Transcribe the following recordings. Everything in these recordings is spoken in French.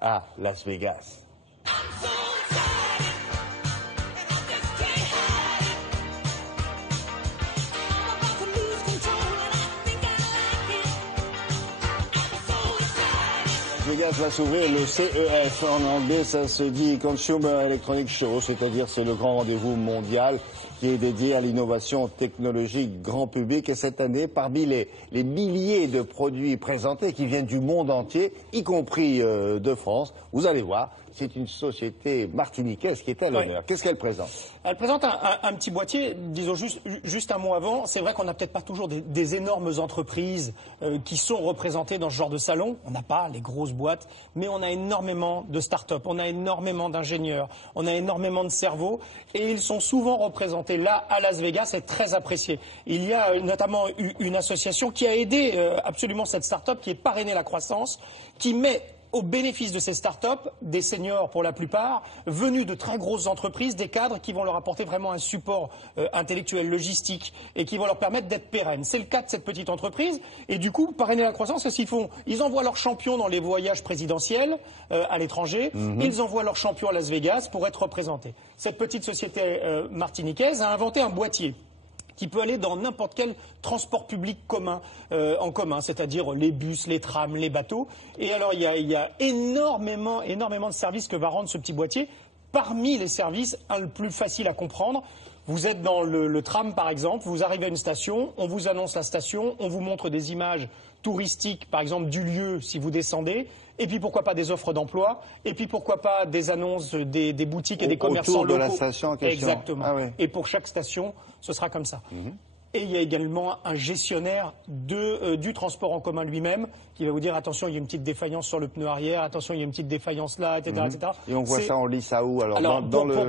à Las Vegas. Vegas va s'ouvrir le CES. En anglais, ça se dit Consumer Electronic Show, c'est-à-dire c'est le grand rendez-vous mondial qui est dédié à l'innovation technologique grand public. Et cette année, parmi les milliers de produits présentés qui viennent du monde entier, y compris de France, vous allez voir, c'est une société martiniquaise qui est à l'honneur. Oui. Qu'est-ce qu'elle présente? Elle présente un petit boîtier, disons juste un mot avant. C'est vrai qu'on n'a peut-être pas toujours des énormes entreprises qui sont représentées dans ce genre de salon. On n'a pas les grosses boîtes, mais on a énormément de start-up, on a énormément d'ingénieurs, on a énormément de cerveaux, et ils sont souvent représentés là à Las Vegas et très appréciés. Il y a notamment une association qui a aidé absolument cette start-up, qui est Parrainer la croissance, qui met au bénéfice de ces start-up, des seniors pour la plupart, venus de très grosses entreprises, des cadres qui vont leur apporter vraiment un support intellectuel, logistique, et qui vont leur permettre d'être pérennes. C'est le cas de cette petite entreprise, et du coup, Parrainer la croissance, c'est ce qu'ils font. Ils envoient leurs champions dans les voyages présidentiels à l'étranger, ils envoient leurs champions à Las Vegas pour être représentés. Cette petite société martiniquaise a inventé un boîtier qui peut aller dans n'importe quel transport public commun, en commun, c'est-à-dire les bus, les trams, les bateaux. Et alors, il y a énormément de services que va rendre ce petit boîtier. Parmi les services, le plus facile à comprendre, vous êtes dans le tram, par exemple, vous arrivez à une station, on vous annonce la station, on vous montre des images touristiques, par exemple, du lieu, si vous descendez, et puis pourquoi pas des offres d'emploi, et puis pourquoi pas des annonces des boutiques et des commerçants locaux. Autour de la station en question. Exactement. Ah oui. Et pour chaque station, ce sera comme ça. Et il y a également un gestionnaire du transport en commun lui-même qui va vous dire attention, il y a une petite défaillance sur le pneu arrière, attention, il y a une petite défaillance là, etc. etc. Et on voit ça, on lit ça où alors,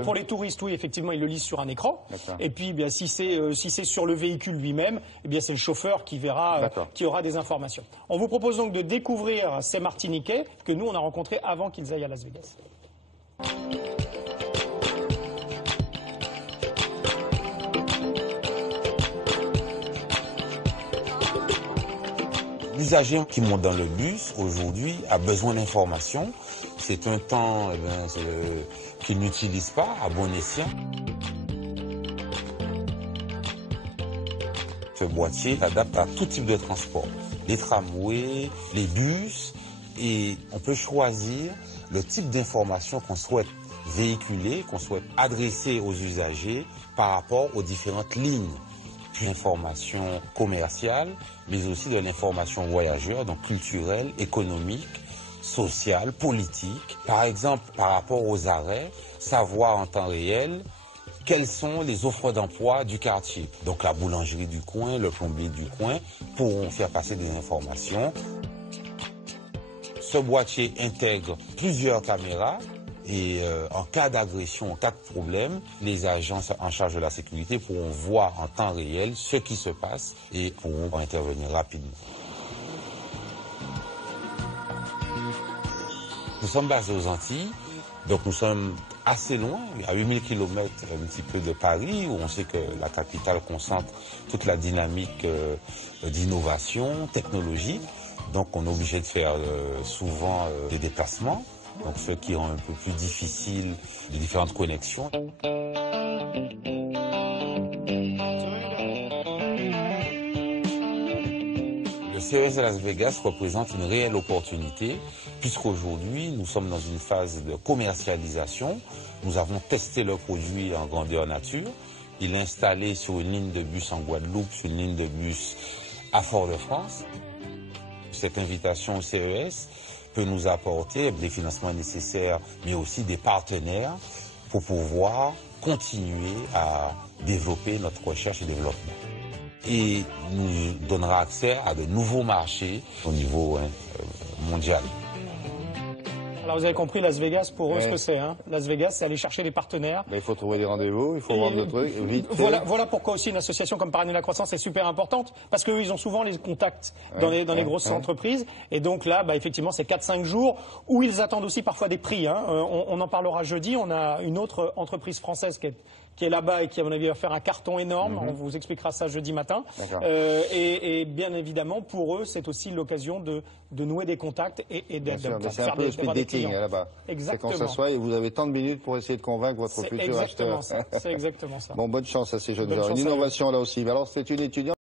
pour les touristes, oui, effectivement, ils le lisent sur un écran. Et puis, eh bien, si c'est sur le véhicule lui-même, eh bien, c'est le chauffeur qui verra, qui aura des informations. On vous propose donc de découvrir ces Martiniquais que nous, on a rencontrés avant qu'ils aillent à Las Vegas. L'usager qui monte dans le bus, aujourd'hui, a besoin d'informations. C'est un temps qu'il n'utilise pas à bon escient. Ce boîtier s'adapte à tout type de transport. Les tramways, les bus, et on peut choisir le type d'information qu'on souhaite véhiculer, qu'on souhaite adresser aux usagers par rapport aux différentes lignes. L'information commerciale, mais aussi de l'information voyageur, donc culturelle, économique, sociale, politique. Par exemple, par rapport aux arrêts, savoir en temps réel quelles sont les offres d'emploi du quartier. Donc la boulangerie du coin, le plombier du coin pourront faire passer des informations. Ce boîtier intègre plusieurs caméras. Et en cas d'agression, en cas de problème, les agents en charge de la sécurité pourront voir en temps réel ce qui se passe et pourront intervenir rapidement. Nous sommes basés aux Antilles, donc nous sommes assez loin, à 8000 km un petit peu de Paris, où on sait que la capitale concentre toute la dynamique d'innovation technologique. Donc on est obligé de faire souvent des déplacements. Donc ce qui rend un peu plus difficile les différentes connexions. Le CES de Las Vegas représente une réelle opportunité puisqu'aujourd'hui nous sommes dans une phase de commercialisation. Nous avons testé le produit en grandeur nature. Il est installé sur une ligne de bus en Guadeloupe, sur une ligne de bus à Fort-de-France. Cette invitation au CES peut nous apporter des financements nécessaires, mais aussi des partenaires pour pouvoir continuer à développer notre recherche et développement. Et nous donnera accès à de nouveaux marchés au niveau mondial. Alors vous avez compris, Las Vegas, pour eux, ce que c'est. Las Vegas, c'est aller chercher des partenaires. Il faut trouver des rendez-vous, il faut vendre des trucs, vite fait. Voilà pourquoi aussi une association comme Parrainer la croissance est super importante, parce qu'eux, ils ont souvent les contacts dans les grosses entreprises. Et donc là, effectivement, c'est 4-5 jours où ils attendent aussi parfois des prix. On en parlera jeudi. On a une autre entreprise française qui qui est là-bas et qui, à mon avis, va faire un carton énorme. On vous expliquera ça jeudi matin. Et bien évidemment, pour eux, c'est aussi l'occasion de nouer des contacts et d'être c'est un peu le speed dating là-bas. Exactement. C'est qu'on s'assoit et vous avez tant de minutes pour essayer de convaincre votre futur acheteur. C'est exactement ça. Bon, bonne chance à ces jeunes gens. Une innovation là aussi. Alors, c'est une étudiante.